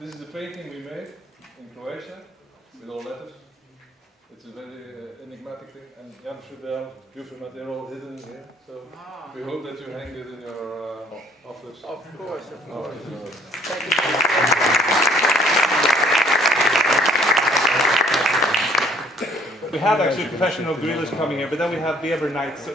This is a painting we made in Croatia with all letters. It's a very enigmatic thing, and Järn Fredell, Ufemat, they're all hidden here. So we hope that you hang it in your office. Of course, of course. Thank you. We have actually professional drillers coming here, but then we have Weber nights. So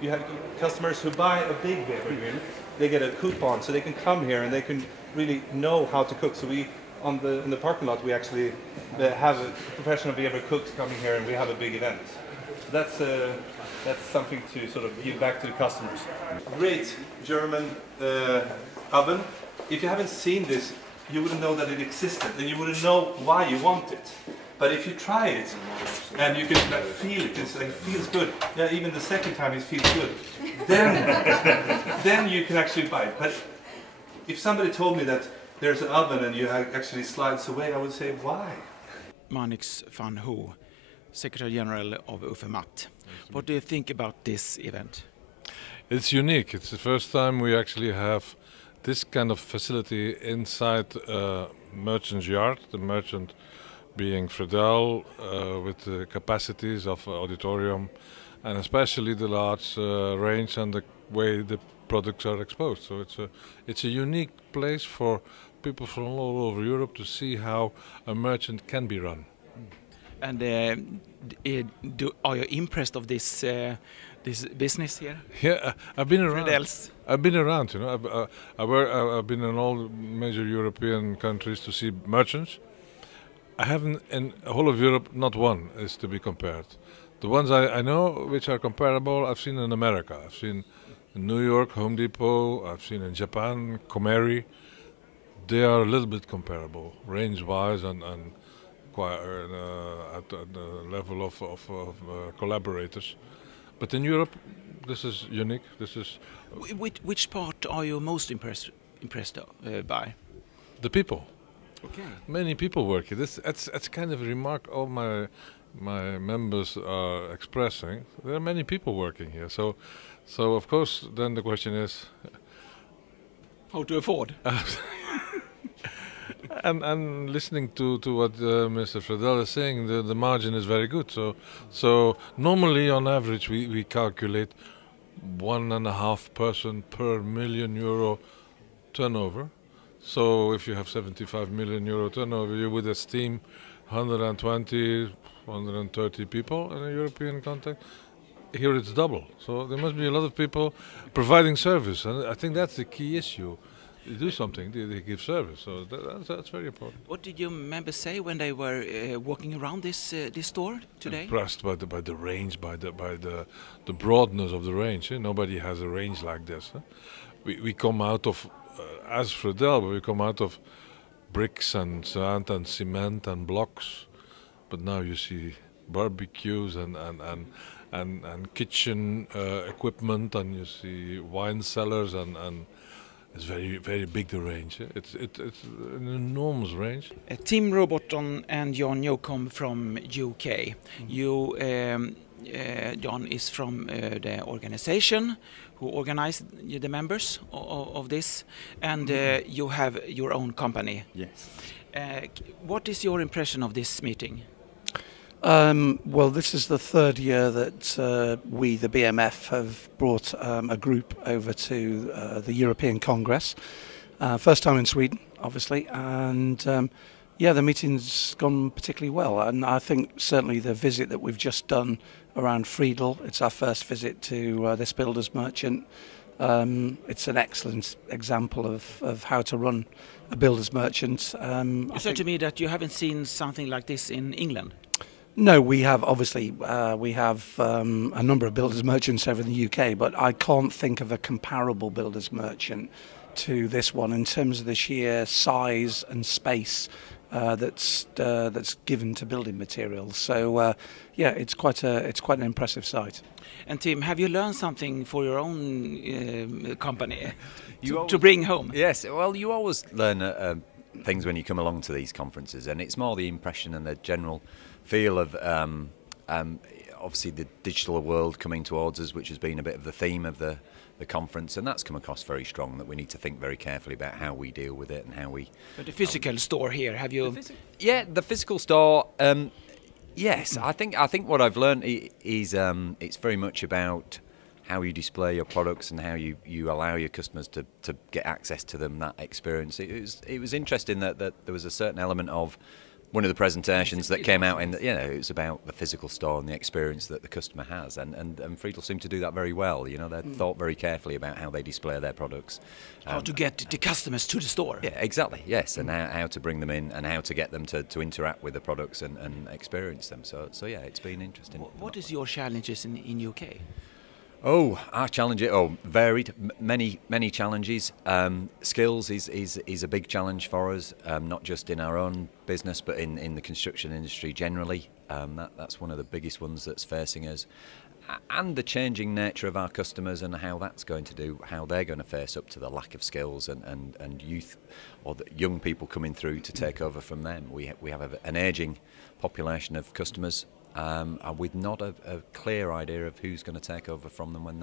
you have customers who buy a big Weber grill. They get a coupon, so they can come here and they can really know how to cook. So we, in the parking lot, we actually have a professional Weber cooks coming here, and we have a big event. So that's something to sort of give back to the customers. Great German oven. If you haven't seen this, you wouldn't know that it existed, and you wouldn't know why you want it. But if you try it, and you can feel it, it feels good. Yeah, even the second time it feels good. Then you can actually buy it. But if somebody told me that there's an oven and you actually slides away, I would say, why? Manix van Ho, Secretary General of Ufemat. What do you think about this event? It's unique. It's the first time we actually have this kind of facility inside a merchant's yard, the merchant being Fredells with the capacities of auditorium, and especially the large range and the way the products are exposed. So it's a unique place for people from all over Europe to see how a merchant can be run. And are you impressed of this this business here? Yeah, I've been around. Fredells. I've been around, you know. I've been in all major European countries to see merchants. I haven't, in the whole of Europe, not one is to be compared. The ones I know which are comparable, I've seen in America. I've seen in New York, Home Depot. I've seen in Japan, Komeri. They are a little bit comparable, range-wise and quite at the level of collaborators. But in Europe, this is unique. This is Which part are you most impressed by? the people. Okay. Many people work here. That's kind of a remark all my members are expressing. There are many people working here. So of course, then the question is how to afford. and listening to what Mr. Fredell is saying, the margin is very good. So normally on average we calculate 1.5 person per €1,000,000 turnover. So if you have 75 million euro turnover, you would esteem 120, 130 people in a European context. Here it's double. So there must be a lot of people providing service, and I think that's the key issue. They do something, they give service. So that's very important. What did your members say when they were walking around this store today? Impressed by the range, by the broadness of the range. Nobody has a range like this. We come out of as Fredells, we come out of bricks and sand and cement and blocks, but now you see barbecues and kitchen equipment, and you see wine cellars, and it's very big, the range. It's an enormous range. Tim Roberton and John Newcomb from UK. You, John, is from the organization who organized the members of this, and you have your own company. Yes. What is your impression of this meeting? Well, this is the third year that we, the BMF, have brought a group over to the European Congress. First time in Sweden, obviously, and yeah, the meeting's gone particularly well, and I think certainly the visit that we've just done around Fredells, it's our first visit to this builder's merchant. It's an excellent example of how to run a builder's merchant. You said to me that you haven't seen something like this in England. No, we have obviously we have a number of builders merchants over in the UK, but I can't think of a comparable builders merchant to this one in terms of the sheer size and space that's given to building materials. So yeah, it's quite an impressive site. And Tim, have you learned something for your own company to bring home? Yes, well, you always learn things when you come along to these conferences, and it's more the impression and the general feel of obviously the digital world coming towards us, which has been a bit of the theme of the the conference, and that's come across very strong, that we need to think very carefully about how we deal with it and how we... But the physical store here, have you... The physical store, yes, I think what I've learned is it's very much about how you display your products and how you allow your customers to get access to them, that experience. It was interesting that there was a certain element of one of the presentations that came out, and it was about the physical store and the experience that the customer has, and Fredells seemed to do that very well. They thought very carefully about how they display their products, how to get the customers to the store. Yeah, exactly. Yes, and how to bring them in and how to get them to interact with the products and experience them. So yeah, it's been interesting. What is your challenges in UK? Oh, our challenge, varied, many challenges. Skills is a big challenge for us, not just in our own business, but in the construction industry generally. That's one of the biggest ones that's facing us. And the changing nature of our customers and how they're going to face up to the lack of skills and youth or the young people coming through to take over from them. We have an ageing population of customers. With not a clear idea of who's going to take over from them when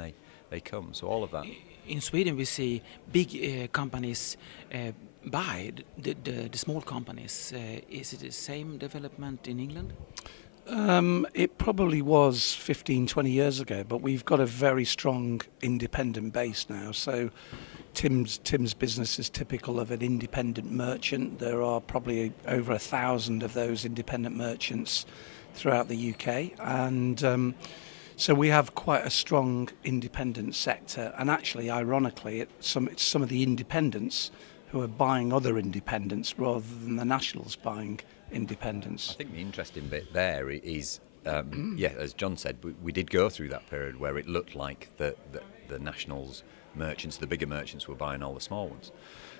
they come. So all of that. In Sweden we see big companies buy the small companies. Is it the same development in England? It probably was 15-20 years ago, but we've got a very strong independent base now. So Tim's business is typical of an independent merchant. There are probably over 1,000 of those independent merchants throughout the UK, and so we have quite a strong independent sector, and actually ironically it's some of the independents who are buying other independents rather than the nationals buying independents. I think the interesting bit there is as John said, we did go through that period where it looked like the nationals merchants, the bigger merchants, were buying all the small ones.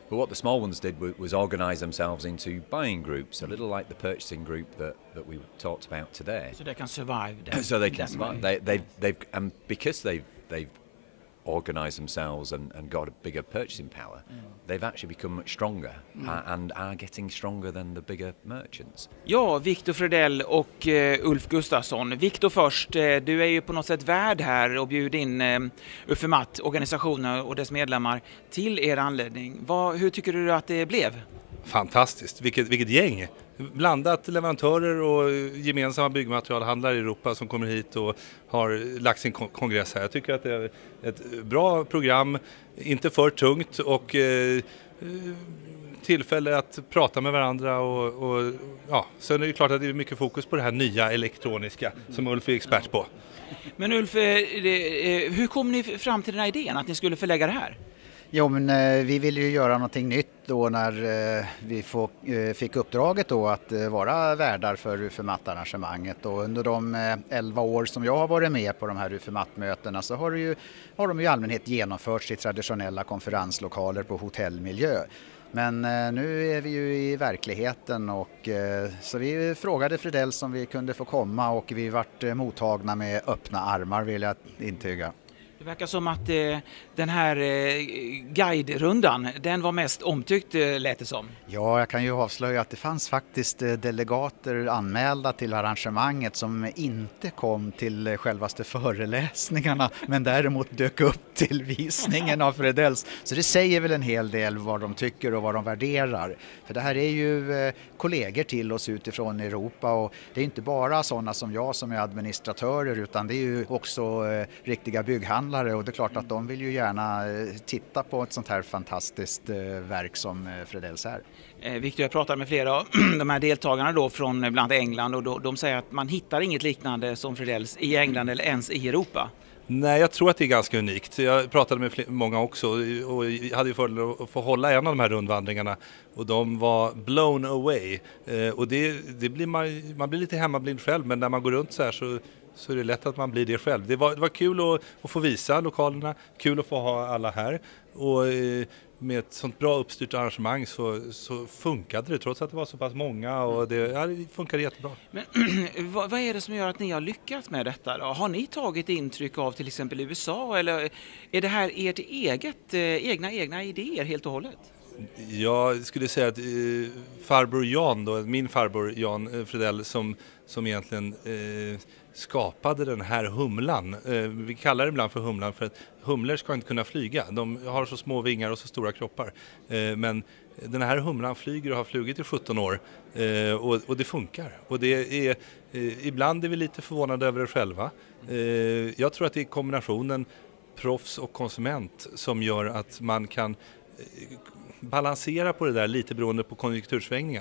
But what the small ones did was organise themselves into buying groups, a little like the purchasing group that we talked about today. So they can survive. So they can survive. And because they've organised themselves and got a bigger purchasing power, they've actually become much stronger and are getting stronger than the bigger merchants. Ja, Victor Fredell och Ulf Gustafsson. Victor först, du är ju på något sätt värd här och bjuder in Ufemat, organisationer och dess medlemmar till er anläggning. Hur tycker du att det blev? Fantastiskt, vilket gäng! Blandat leverantörer och gemensamma byggmaterialhandlare i Europa som kommer hit och har lagt sin kongress här. Jag tycker att det är ett bra program, inte för tungt och tillfälle att prata med varandra och sen är det klart att det är mycket fokus på det här nya elektroniska som Ulf är expert på. Men Ulf, hur kom ni fram till den här idén att ni skulle förlägga det här? Jo, men vi ville ju göra någonting nytt då när vi fick uppdraget då att vara värdar för Ufemat-arrangemanget. Och under de 11 år som jag har varit med på de här Ufemat-mötena så har de i allmänhet genomförts i traditionella konferenslokaler på hotellmiljö. Men nu är vi ju i verkligheten och så vi frågade Fredells om vi kunde få komma och vi vart mottagna med öppna armar, vill jag intyga. Det verkar som att den här guide-rundan, den var mest omtyckt, lät det som. Ja, jag kan ju avslöja att det fanns faktiskt delegater anmälda till arrangemanget som inte kom till självaste föreläsningarna men däremot dök upp till visningen av Fredells. Så det säger väl en hel del vad de tycker och vad de värderar. För det här är ju kollegor till oss utifrån Europa och det är inte bara sådana som jag som är administratörer utan det är ju också riktiga bygghandlare och det är klart att de vill ju gärna titta på ett sånt här fantastiskt verk som Fredells är. Victor, jag pratade med flera av de här deltagarna då från bland annat England och de säger att man hittar inget liknande som Fredells i England eller ens i Europa. Nej, jag tror att det är ganska unikt. Jag pratade med många också och hade ju fördel att få hålla en av de här rundvandringarna och de var blown away. Och det blir man blir lite hemmablind själv, men när man går runt så här så är det lätt att man blir det själv. Det var kul att få visa lokalerna, kul att få ha alla här och med ett sånt bra uppstyrt arrangemang så funkade det trots att det var så pass många och det funkade jättebra. Men vad är det som gör att ni har lyckats med detta då? Har ni tagit intryck av till exempel USA eller är det här ert egna idéer helt och hållet? Jag skulle säga att farbror Jan då, min farbror Jan Fredell som egentligen skapade den här humlan. Vi kallar det ibland för humlan för att humlor ska inte kunna flyga. De har så små vingar och så stora kroppar. Men den här humlan flyger och har flugit i 17 år och det funkar. Och det är, ibland är vi lite förvånade över det själva. Jag tror att det är kombinationen proffs och konsument som gör att man kan balansera på det där lite beroende på konjunktursvängningar.